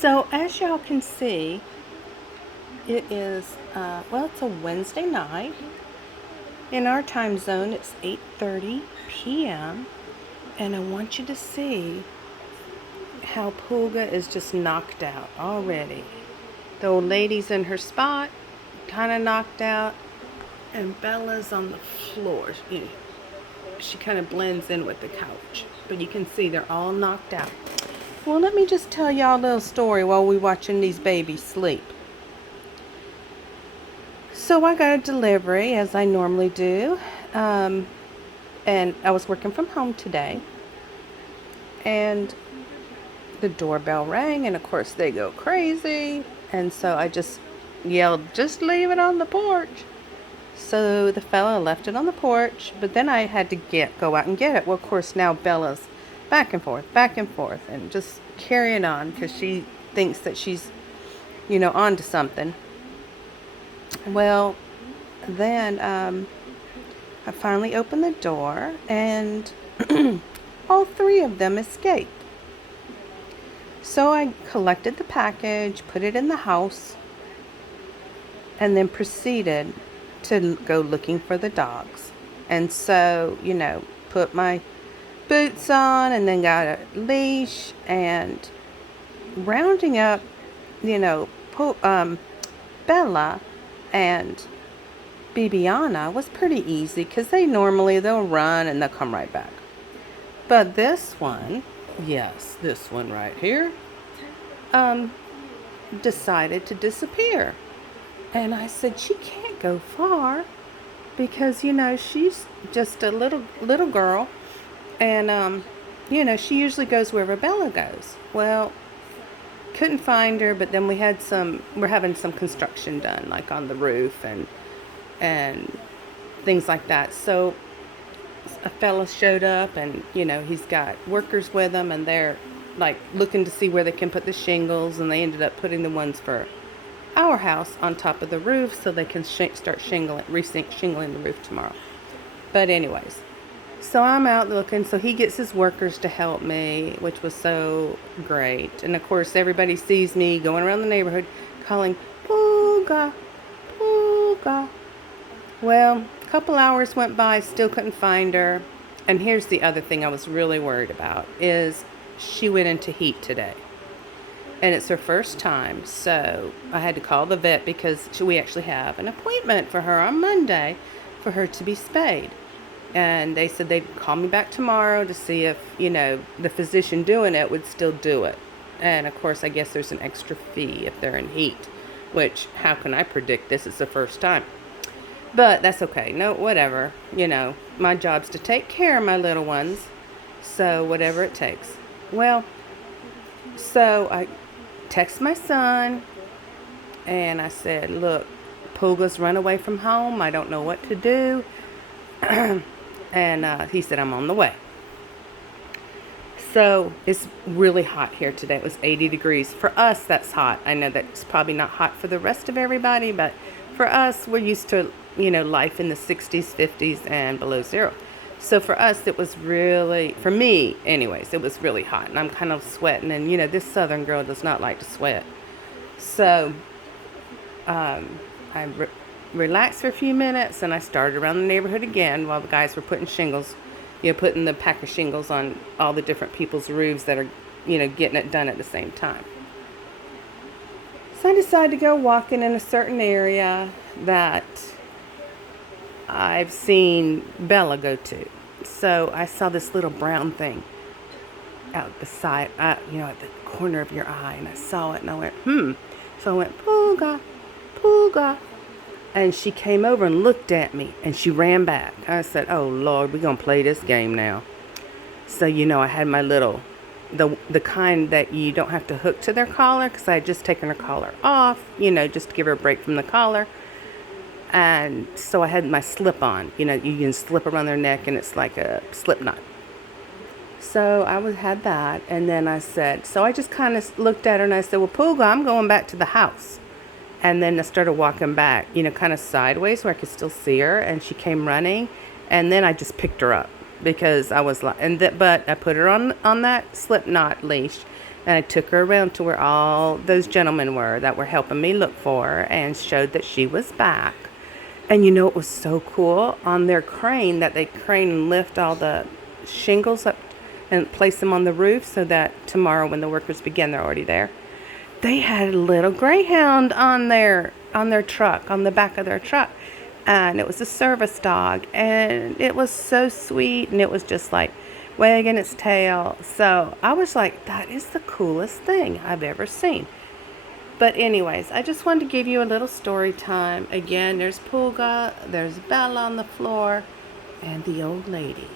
So as y'all can see, it is, it's a Wednesday night. In our time zone, it's 8:30 p.m. And I want you to see how Pulga is just knocked out already. The old lady's in her spot, kind of knocked out, and Bella's on the floor. She kind of blends in with the couch, but you can see they're all knocked out. Well, let me just tell y'all a little story while we're watching these babies sleep. So I got a delivery, as I normally do, and I was working from home today, and the doorbell rang, and of course they go crazy, and so I just yelled, "Just leave it on the porch." So the fella left it on the porch, but then I had to go out and get it. Well, of course, now Bella's back and forth, and just carrying on because she thinks that she's, onto something. Well, then I finally opened the door, and all three of them escaped. So I collected the package, put it in the house, and then proceeded to go looking for the dogs. And so, put my boots on and then got a leash, and rounding up, Bella and Bibiana was pretty easy because they'll run and they'll come right back. But this one, yes, this one right here, decided to disappear. And I said, she can't go far because, she's just a little girl. And, she usually goes wherever Bella goes. Well, couldn't find her, but then we're having some construction done, like on the roof and things like that. So a fella showed up, and, he's got workers with him, and they're like looking to see where they can put the shingles, and they ended up putting the ones for our house on top of the roof so they can start shingling the roof tomorrow. But anyways, so I'm out looking, so he gets his workers to help me, which was so great. And of course, everybody sees me going around the neighborhood calling, "Pulga, Pulga." Well, a couple hours went by, still couldn't find her. And here's the other thing I was really worried about is she went into heat today. And it's her first time, so I had to call the vet because we actually have an appointment for her on Monday for her to be spayed. And they said they'd call me back tomorrow to see if, the physician doing it would still do it. And of course, I guess there's an extra fee if they're in heat, which how can I predict this? It's the first time. But that's okay. No, whatever. My job's to take care of my little ones. So whatever it takes. Well, so I text my son and I said, "Look, Pulga's run away from home. I don't know what to do." And he said, "I'm on the way." So it's really hot here today. It was 80 degrees. For us, that's hot. I know that's probably not hot for the rest of everybody, but for us, we're used to, life in the 60s, 50s, and below zero. So for us, it was really, for me anyways, it was really hot. And I'm kind of sweating. And, this southern girl does not like to sweat. So I relaxed for a few minutes, and I started around the neighborhood again while the guys were putting shingles, putting the pack of shingles on all the different people's roofs that are, getting it done at the same time. So I decided to go walking in a certain area that I've seen Bella go to. So I saw this little brown thing out beside, at the corner of your eye, and I saw it, and I went, So I went, "Pulga, Pulga." And she came over and looked at me, and she ran back. I said, "Oh, Lord, we're going to play this game now." So, I had my little, the kind that you don't have to hook to their collar, because I had just taken her collar off, just to give her a break from the collar. And so I had my slip on. You can slip around their neck, and it's like a slip knot. So I had that, and then I said, so I just kind of looked at her, and I said, "Well, Pulga, I'm going back to the house." And then I started walking back, kind of sideways where I could still see her. And she came running. And then I just picked her up because I was like, but I put her on that slip knot leash. And I took her around to where all those gentlemen were that were helping me look for her, and showed that she was back. And you know, it was so cool on their crane, that they crane and lift all the shingles up and place them on the roof, so that tomorrow when the workers begin, they're already there. They had a little greyhound on their truck, on the back of their truck. And it was a service dog, and it was so sweet, and it was just like wagging its tail. So I was like, that is the coolest thing I've ever seen. But anyways, I just wanted to give you a little story time. Again, there's Pulga, there's Bella on the floor, and the old lady.